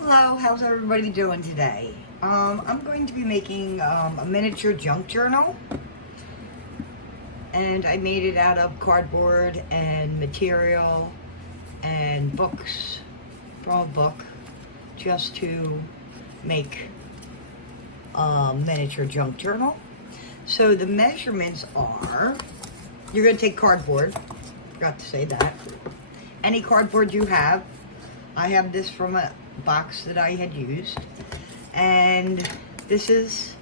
Hello, how's everybody doing today? I'm going to be making a miniature junk journal, and I made it out of cardboard and material and books from a book just to make a miniature junk journal. So the measurements are, you're going to take cardboard, forgot to say that, any cardboard you have. I have this from a box that I had used, and this is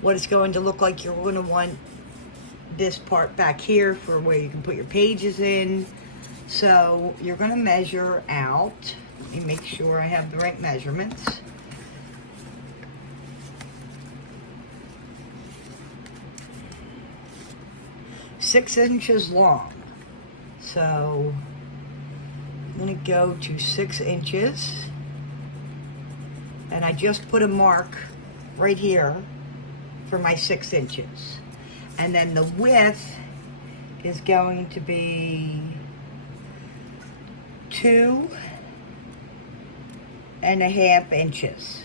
what it's going to look like. You're going to want this part back here for where you can put your pages in. So you're going to measure out. Let me make sure I have the right measurements. Six inches long. So I'm going to go to 6 inches, and I just put a mark right here for my 6 inches. And then the width is going to be 2.5 inches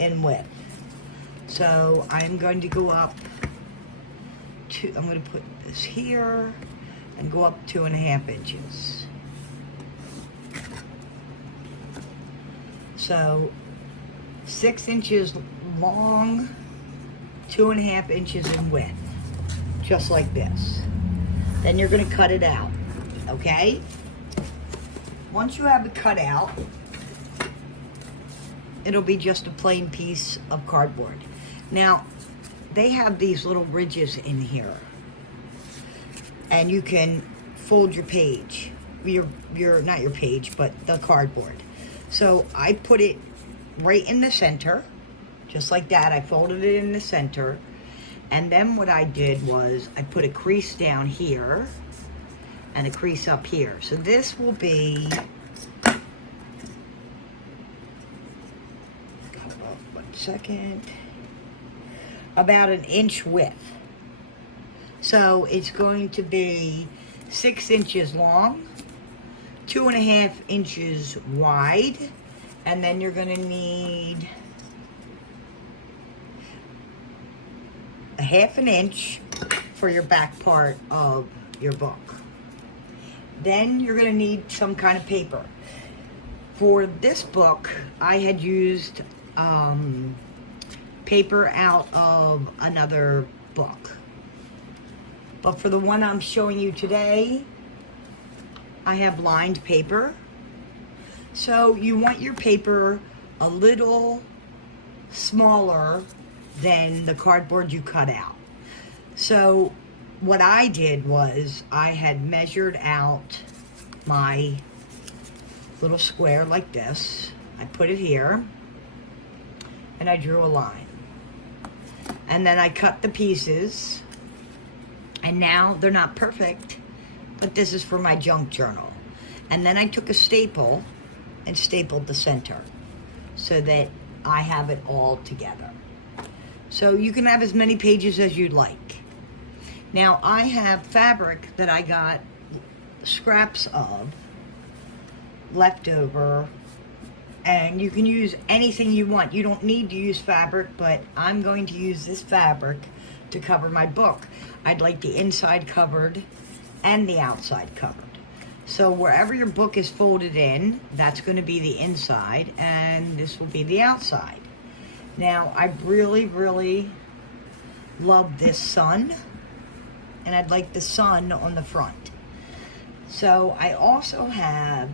in width. So I'm going to go up to, I'm going to put this here and go up 2.5 inches. So 6 inches long, 2.5 inches in width, just like this. Then you're going to cut it out, okay? Once you have it cut out, it'll be just a plain piece of cardboard. Now, they have these little ridges in here, and you can fold your page, your not your page, but the cardboard. So I put it right in the center, just like that. I folded it in the center. And then what I did was I put a crease down here and a crease up here. So this will be, hold on 1 second, about 1 inch width. So it's going to be 6 inches long, 2.5 inches wide, and then you're going to need 1/2 inch for your back part of your book. Then you're going to need some kind of paper. For this book, I had used paper out of another book. But for the one I'm showing you today, I have lined paper. So you want your paper a little smaller than the cardboard you cut out. So what I did was I had measured out my little square like this. I put it here and I drew a line. And then I cut the pieces, and now they're not perfect, but this is for my junk journal. And then I took a staple and stapled the center so that I have it all together. So you can have as many pages as you'd like. Now I have fabric that I got scraps of left over, and you can use anything you want. You don't need to use fabric, but I'm going to use this fabric to cover my book. I'd like the inside covered and the outside covered. So wherever your book is folded in, that's going to be the inside, and this will be the outside. Now, I really, really love this sun, and I'd like the sun on the front. So I also have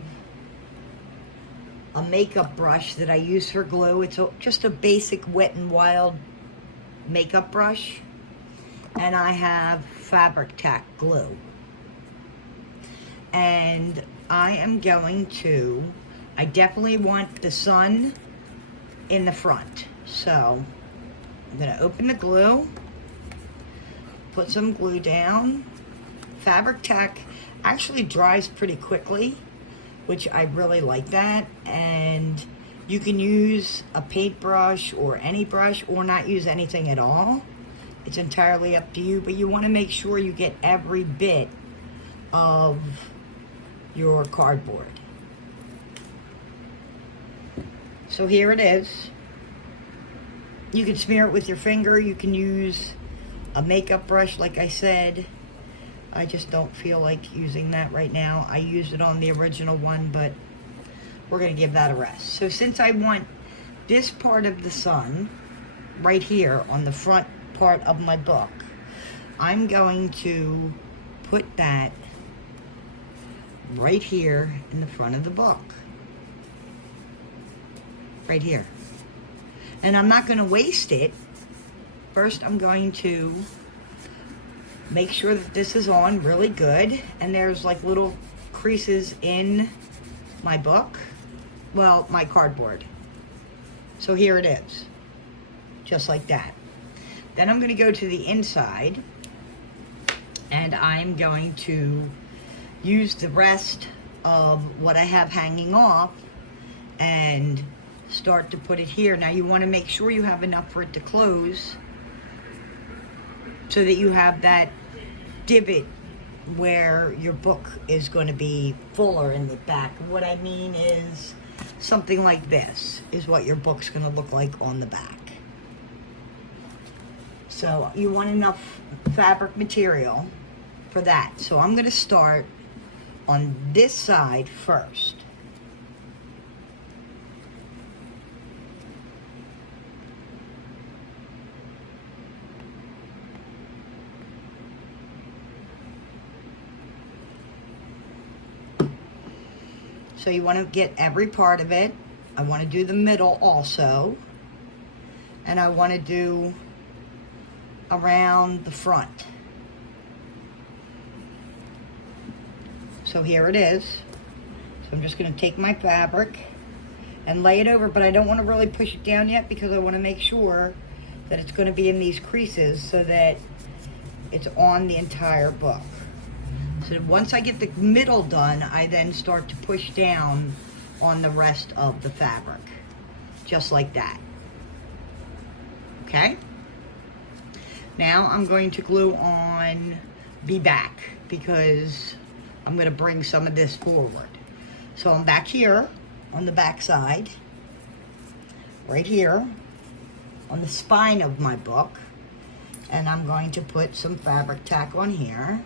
a makeup brush that I use for glue. It's just a basic Wet n Wild makeup brush, and I have Fabric Tack glue. And I am going to, I definitely want the sun in the front. So I'm going to open the glue, put some glue down. Fabric Tack actually dries pretty quickly, which I really like that. And you can use a paintbrush or any brush, or not use anything at all. It's entirely up to you, but you want to make sure you get every bit of your cardboard. So here it is. You can smear it with your finger. You can use a makeup brush, like I said. I just don't feel like using that right now. I used it on the original one, but we're going to give that a rest. So since I want this part of the sun right here on the front part of my book, I'm going to put that right here in the front of the book. Right here. And I'm not going to waste it. First, I'm going to make sure that this is on really good. And there's like little creases in my book. Well, my cardboard. So here it is. Just like that. Then I'm going to go to the inside. And I'm going to use the rest of what I have hanging off and start to put it here. Now you want to make sure you have enough for it to close so that you have that divot where your book is going to be fuller in the back. What I mean is something like this is what your book's going to look like on the back. So you want enough fabric material for that. So I'm going to start on this side first. So you want to get every part of it. I want to do the middle also. And I want to do around the front. So here it is. So I'm just going to take my fabric and lay it over, but I don't want to really push it down yet because I want to make sure that it's going to be in these creases so that it's on the entire book. So once I get the middle done, I then start to push down on the rest of the fabric. Just like that. Okay? Now I'm going to glue on the back because I'm going to bring some of this forward. So I'm back here on the back side, right here on the spine of my book, and I'm going to put some fabric tack on here.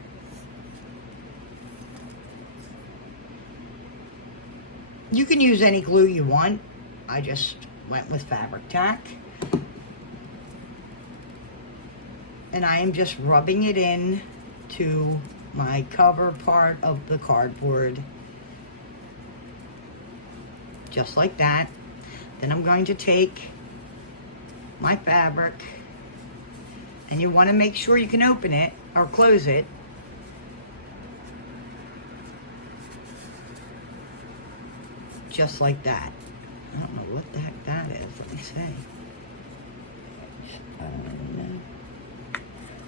You can use any glue you want. I just went with fabric tack. And I am just rubbing it in to my cover part of the cardboard. Just like that. Then I'm going to take my fabric, and you want to make sure you can open it or close it. Just like that. I don't know what the heck that is. Let me see.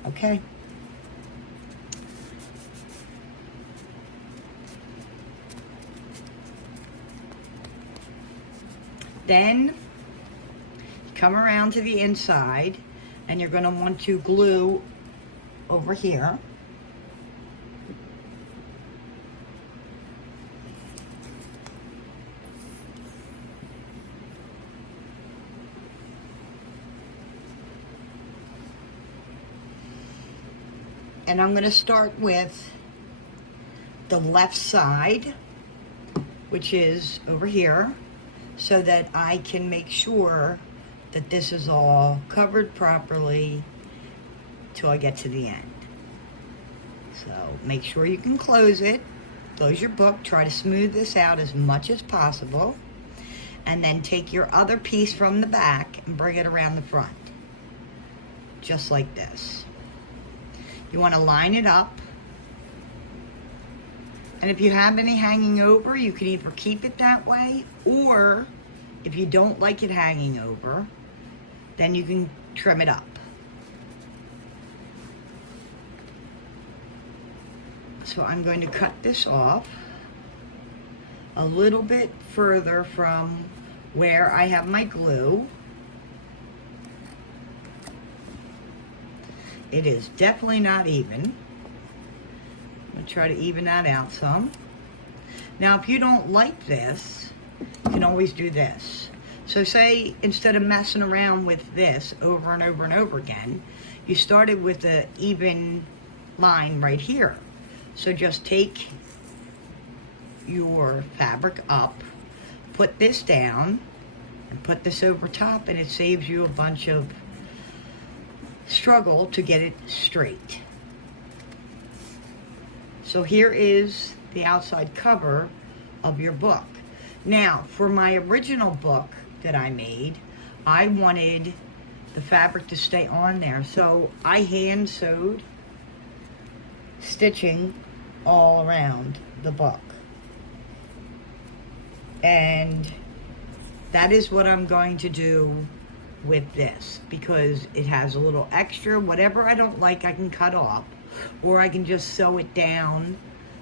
Okay. Then come around to the inside, and you're going to want to glue over here. And I'm going to start with the left side, which is over here, so that I can make sure that this is all covered properly till I get to the end. So make sure you can close it, close your book, try to smooth this out as much as possible, and then take your other piece from the back and bring it around the front, just like this. You want to line it up, and if you have any hanging over, you can either keep it that way, or if you don't like it hanging over, then you can trim it up. So I'm going to cut this off a little bit further from where I have my glue. It is definitely not even. I'm going to try to even that out some. Now, if you don't like this, you can always do this. So say instead of messing around with this over and over and over again, you started with an even line right here. So just take your fabric up, put this down, and put this over top, and it saves you a bunch of struggle to get it straight. So here is the outside cover of your book. Now, for my original book that I made, I wanted the fabric to stay on there, so I hand sewed stitching all around the book. And that is what I'm going to do with this, because it has a little extra. Whatever I don't like, I can cut off, or I can just sew it down.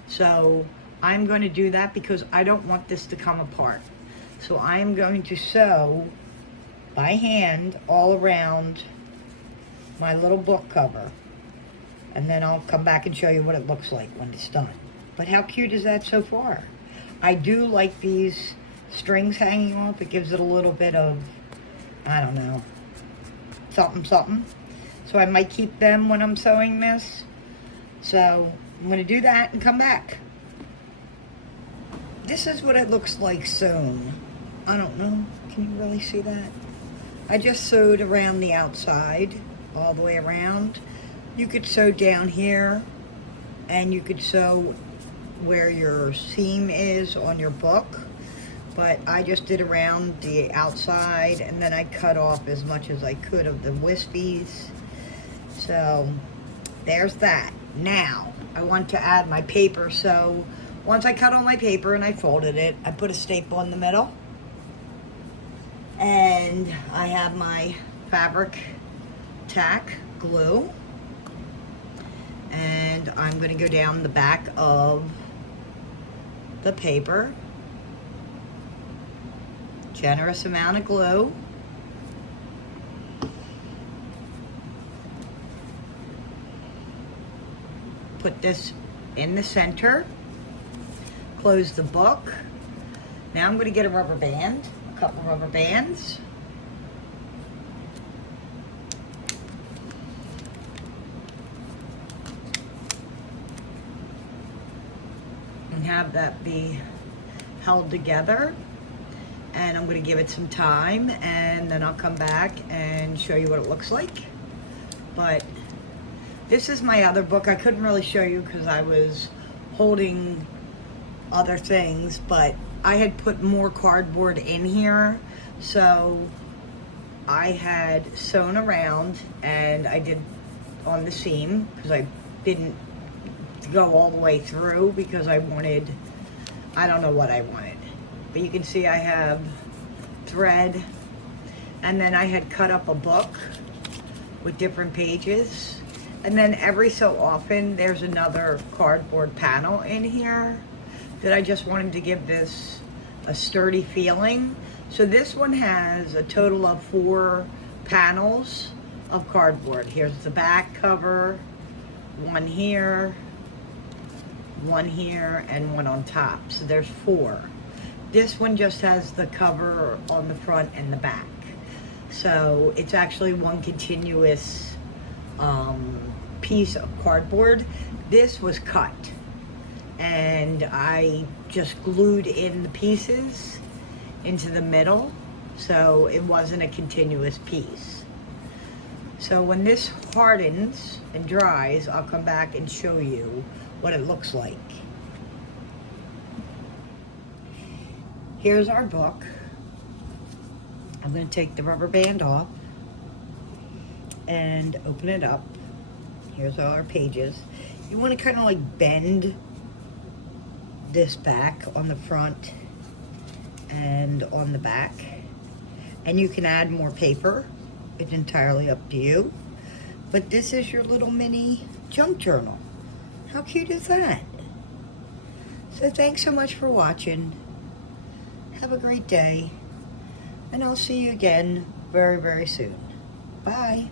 So I'm going to do that because I don't want this to come apart. So I'm going to sew by hand all around my little book cover, and then I'll come back and show you what it looks like when it's done. But how cute is that so far? I do like these strings hanging off. It gives it a little bit of, I don't know, something something. So I might keep them when I'm sewing this. So I'm going to do that and come back. This is what it looks like sewn. I don't know, can you really see that? I just sewed around the outside, all the way around. You could sew down here, and you could sew where your seam is on your book, but I just did around the outside, and then I cut off as much as I could of the wispies. So there's that. Now I want to add my paper, so once I cut all my paper and I folded it, I put a staple in the middle, and I have my fabric tack glue, and I'm going to go down the back of the paper. Generous amount of glue. Put this in the center. Close the book. Now I'm going to get a rubber band, a couple rubber bands. And have that be held together. And I'm going to give it some time, and then I'll come back and show you what it looks like. But this is my other book. I couldn't really show you because I was holding other things, but I had put more cardboard in here, so I had sewn around, and I did on the seam because I didn't go all the way through because I wanted, I don't know what I wanted, but you can see I have thread, and then I had cut up a book with different pages, and then every so often there's another cardboard panel in here that I just wanted to give this a sturdy feeling. So this one has a total of 4 panels of cardboard. Here's the back cover, one here, and one on top. So there's 4. This one just has the cover on the front and the back. So it's actually one continuous piece of cardboard. This was cut, and I just glued in the pieces into the middle, so it wasn't a continuous piece. So when this hardens and dries, I'll come back and show you what it looks like. Here's our book. I'm going to take the rubber band off and open it up. Here's all our pages. You want to kind of like bend this back on the front and on the back, and you can add more paper. It's entirely up to you, but this is your little mini junk journal. How cute is that? So thanks so much for watching. Have a great day, and I'll see you again very, very soon. Bye.